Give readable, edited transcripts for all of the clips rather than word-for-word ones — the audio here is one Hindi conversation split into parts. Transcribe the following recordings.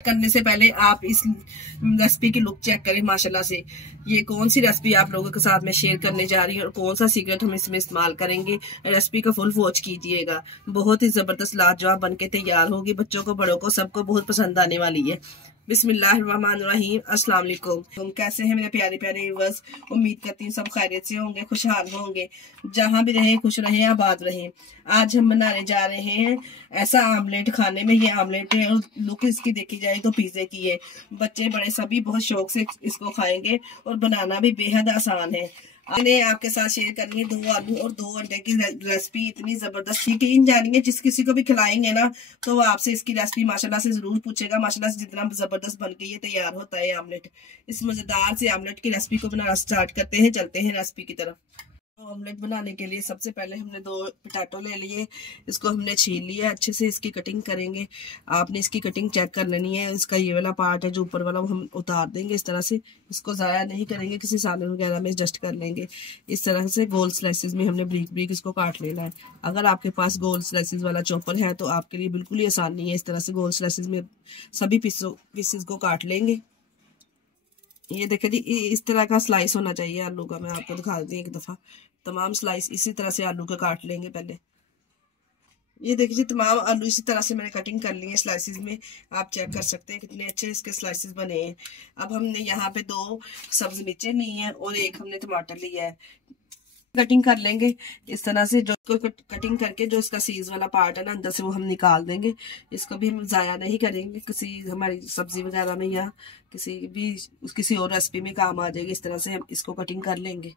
करने से पहले आप इस रेसिपी की लुक चेक करें। माशाल्लाह से ये कौन सी रेसिपी आप लोगों के साथ में शेयर करने जा रही हूँ और कौन सा सीक्रेट हम इसमें इस्तेमाल करेंगे। रेसिपी का फुल वॉच कीजिएगा। बहुत ही जबरदस्त लाजवाब बनके तैयार होगी। बच्चों को बड़ों को सबको बहुत पसंद आने वाली है। बिस्मिल्लाहिर्रहमानिर्रहीम। अस्सलाम वालेकुम। तुम कैसे हैं मेरे प्यारे प्यारे व्यूअर्स। उम्मीद करती हूँ सब खैरियत से होंगे, खुशहाल होंगे, जहां भी रहे खुश रहे, आबाद रहे। आज हम बनाने जा रहे हैं ऐसा आमलेट। खाने में ये आमलेट है और लुक इसकी देखी जाए तो पिज्जे की है। बच्चे बड़े सभी बहुत शौक से इसको खाएंगे और बनाना भी बेहद आसान है। मैंने आपके साथ शेयर करनी है 2 आलू और 2 अंडे की रेसिपी। इतनी जबरदस्त थी कि इन जानी है, जिस किसी को भी खिलाएंगे ना तो वो आपसे इसकी रेसिपी माशाल्लाह से जरूर पूछेगा। माशाल्लाह से जितना जबरदस्त बनके ये तैयार होता है आमलेट। इस मजेदार से आमलेट की रेसिपी को बनाना स्टार्ट करते हैं। चलते हैं रेसिपी की तरफ। ऑमलेट बनाने के लिए सबसे पहले हमने 2 पोटैटो ले लिए। इसको हमने छील लिया, अच्छे से इसकी कटिंग करेंगे। आपने इसकी कटिंग चेक कर लेनी है। इसका ये वाला पार्ट है जो ऊपर वाला, वो हम उतार देंगे इस तरह से। इसको ज़ाया नहीं करेंगे, किसी सालन वगैरह में एडजस्ट कर लेंगे। इस तरह से गोल स्लाइसिस में हमने ब्रीक ब्रीक इसको काट लेना है। अगर आपके पास गोल स्लाइसिस वाला चॉपर है तो आपके लिए बिल्कुल ही आसान नहीं है। इस तरह से गोल स्लाइसिस में सभी पीसेस को काट लेंगे। ये देखे जी, इस तरह का स्लाइस होना चाहिए आलू का। मैं आपको दिखा देती हूँ एक दफ़ा। तमाम स्लाइस इसी तरह से आलू का काट लेंगे पहले। ये देखिए जी, तमाम आलू इसी तरह से मैंने कटिंग कर ली है स्लाइसिस में। आप चेक कर सकते हैं कितने अच्छे इसके स्लाइसिस बने हैं। अब हमने यहाँ पे 2 सब्ज मिर्चें ली हैं और 1 हमने टमाटर लिया है। कटिंग कर लेंगे इस तरह से। जो कटिंग करके जो इसका सीज वाला पार्ट है ना अंदर से, वो हम निकाल देंगे। इसको भी हम ज़ाया नहीं करेंगे, किसी हमारी सब्जी वगैरह में या किसी और रेसिपी में काम आ जाएगी। इस तरह से हम इसको कटिंग कर लेंगे।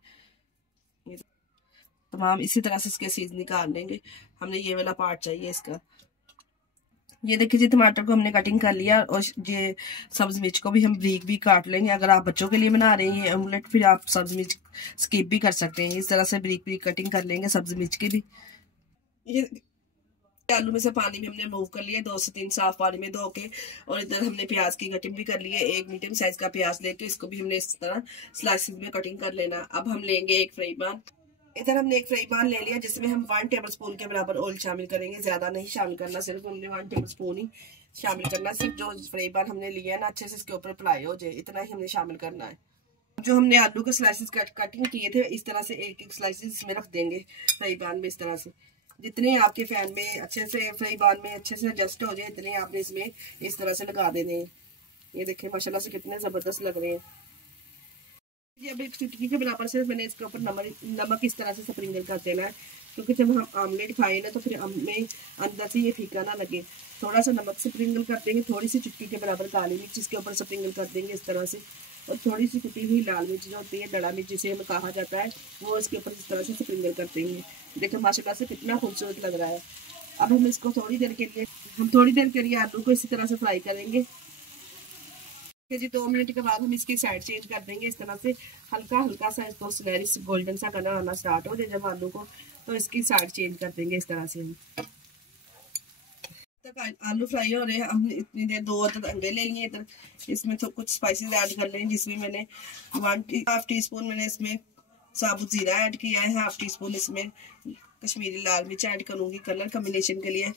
तमाम इसी तरह से इसके सीज निकाल लेंगे। हमने ये वाला पार्ट चाहिए इसका। ये देखिए जी, टमाटर को हमने कटिंग कर लिया और ये सब्ज मिर्च को भी हम ब्रीक भी काट लेंगे। अगर आप बच्चों के लिए बना रहे हैं ऑमलेट, फिर आप सब्ज मिर्च स्किप भी कर सकते हैं। इस तरह से ब्रीक ब्रीक कटिंग कर लेंगे सब्ज मिर्च की भी। ये आलू में से पानी भी हमने मूव कर लिया 2 से 3 साफ पानी में धो के। और इधर हमने प्याज की कटिंग भी कर ली है। 1 मीडियम साइज का प्याज लेके इसको भी हमने इस तरह स्लाइसिस में कटिंग कर लेना। अब हम लेंगे एक फ्राई पैन। इधर हमने एक फ्राई पैन ले लिया जिसमें हम 1 टेबलस्पून के बराबर ऑयल शामिल करेंगे। ज्यादा नहीं शामिल करना, सिर्फ हमने 1 टेबलस्पून ही शामिल करना। सिर्फ जो फ्राई पैन हमने लिया है ना, अच्छे से इसके ऊपर अप्लाई हो जाए, इतना ही हमने शामिल करना है। जो हमने आलू के स्लाइसिस कटिंग किए थे, इस तरह से एक एक स्लाइसिस इसमें रख देंगे फ्राई पैन में। इस तरह से जितने आपके पैन में अच्छे से फ्राई पैन में अच्छे से एडजस्ट हो जाए, इतने आपने इसमें इस तरह से लगा देने हैं। ये देखिए माशाल्लाह से कितने जबरदस्त लग रहे हैं। अब एक चुटकी के बराबर से मैंने इसके ऊपर नमक इस तरह से स्प्रिंकल कर देना है, क्योंकि जब हम आमलेट खाए ना तो फिर हमें अंदर से ये फीका ना लगे। थोड़ा सा नमक स्प्रिंकल कर देंगे, थोड़ी सी चुटकी के बराबर काली मिर्च इसके ऊपर स्प्रिंकल कर देंगे इस तरह से। और थोड़ी सी कुटी हुई लाल मिर्च जो होती है, दड़ा मिर्च जिसे हमें कहा जाता है, वो इसके ऊपर इस तरह से स्प्रिंकल कर देंगे। देखो माशाल्लाह से कितना खूबसूरत लग रहा है। अब हम इसको थोड़ी देर के लिए आलू को इसी तरह से फ्राई करेंगे जी। 2 मिनट के बाद हम इसकी साइड चेंज कर देंगे इस तरह से। हल्का हल्का सा इसको सुनहरी गोल्डन सा कलर आना स्टार्ट हो जाए जब आलू को, तो इसकी साइड चेंज कर देंगे इस तरह से। हम तक आलू फ्राई हो रहे हैं, हमने इतनी देर 2 अंडे ले लिए। इधर इसमें तो कुछ स्पाइसेस ऐड कर लें, जिसमें मैंने 1/2 टीस्पून मैंने इसमें साबुत जीरा ऐड किया है। 1/2 टीस्पून इसमें कश्मीरी लाल मिर्च ऐड करूंगी कलर कॉम्बिनेशन के लिए।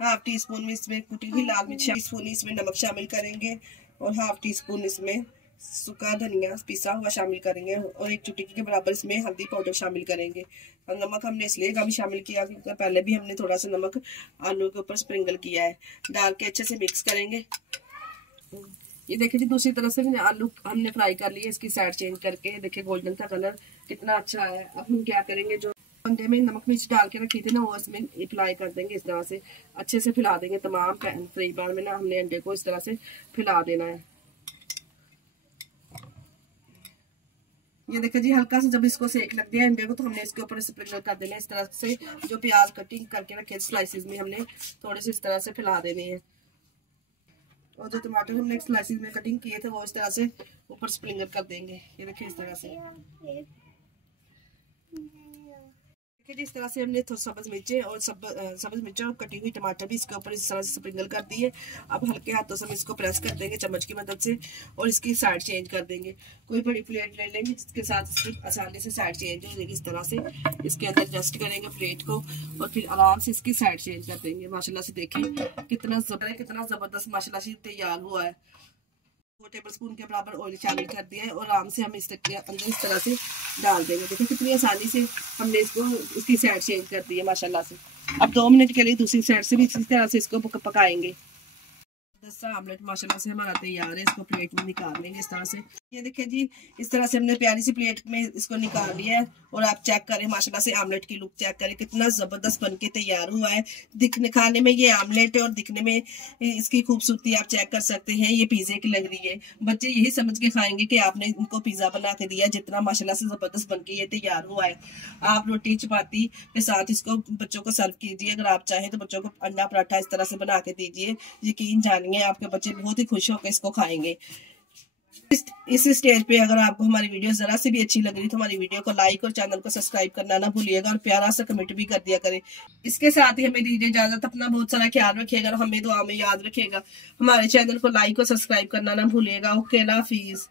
1/2 टीस्पून में इसमें कुटी हुई लाल मिर्च, टीस्पून इसमें नमक शामिल करेंगे और 1/2 टीस्पून इसमें सूखा धनिया पिसा हुआ शामिल करेंगे और 1 चुटकी के बराबर इसमें हल्दी पाउडर शामिल करेंगे। और नमक हमने इसलिए कम शामिल किया क्योंकि पहले भी हमने थोड़ा सा नमक आलू के ऊपर स्प्रिंकल किया है। डाल के अच्छे से मिक्स करेंगे। ये देखिए जी, दूसरी तरफ से आलू हमने फ्राई कर लिए, इसकी साइड चेंज करके देखिए गोल्डन सा कलर कितना अच्छा है। अब हम क्या करेंगे, जो अंडे में नमक मिर्च डाल के रखी थी ना, वो इसमें अप्लाई कर देंगे इस तरह से। अच्छे से फैला देंगे तमाम फ्राई पैन में ना, हमने अंडे को इस तरह से फैला देना है। ये देखिए जी, हल्का सा जब इसको सेक लग गया अंडे को, तो हमने इसके ऊपर स्प्रिंकल कर देना इस तरह से। जो प्याज कटिंग करके रखे स्लाइसिस में हमने थोड़े से इस तरह से फैला देने हैं। और जो टमाटर हमने स्लाइसिस में कटिंग किए थे, वो इस तरह से ऊपर स्प्रिंकल कर देंगे। ये देखिए इस तरह से जिस तरह से हमने सब्ज मिर्चें और सब्ज मिर्चें और कटी हुई टमाटर भी इसके ऊपर इस तरह से स्प्रिंकल कर दिए। अब हल्के हाथों से हम इसको प्रेस कर देंगे चम्मच की मदद से और इसकी साइड चेंज कर देंगे। कोई बड़ी प्लेट ले लेंगे जिसके साथ इसकी आसानी से साइड चेंज हो जाएगी। इस तरह से इसके अंदर एडजस्ट करेंगे प्लेट को और फिर आराम से इसकी साइड चेंज कर देंगे। माशाल्लाह से देखें कितना जबरदस्त माशाल्लाह से तैयार हुआ है। 2 टेबल स्पून के बराबर ऑयल शामिल कर दिया है और आराम से हम इसके अंदर इस तरह से डाल देंगे। देखिए कितनी आसानी से हमने इसको इसकी साइड चेंज कर दी है माशाल्लाह से। अब 2 मिनट के लिए दूसरी साइड से भी इसी तरह से इसको पकाएंगे। आमलेट माशाल्लाह से हमारा तैयार है। इसको प्लेट में निकाल लेंगे इस तरह से। ये देखिए जी इस तरह से हमने प्यारी सी प्लेट में इसको निकाल लिया है और आप चेक करें माशाल्लाह से आमलेट की लुक चेक करें कितना जबरदस्त बनके तैयार हुआ है। दिखने खाने में ये आमलेट है और दिखने में इसकी खूबसूरती आप चेक कर सकते हैं। ये पिज्जे की लग रही है। बच्चे यही समझ के खाएंगे कि आपने इनको पिज्जा बना के दिया, जितना माशाल्लाह से जबरदस्त बनके ये तैयार हुआ है। आप रोटी चपाती के साथ इसको बच्चों को सर्व कीजिए। अगर आप चाहें तो बच्चों को अंडा पराठा इस तरह से बना के दीजिए। यकीन जानिए आपके बच्चे बहुत ही खुश होकर इसको खाएंगे। इस स्टेज पे अगर आपको हमारी वीडियो जरा से भी अच्छी लग रही तो हमारी वीडियो को लाइक और चैनल को सब्सक्राइब करना ना भूलिएगा और प्यारा सा कमेंट भी कर दिया करें। इसके साथ ही हमें दीजिए इजाजत। अपना बहुत सारा ख्याल रखिएगा और हमें दुआ में याद रखिएगा। हमारे चैनल को लाइक और सब्सक्राइब करना ना भूलिएगा। ओके, अल्लाह हाफिज।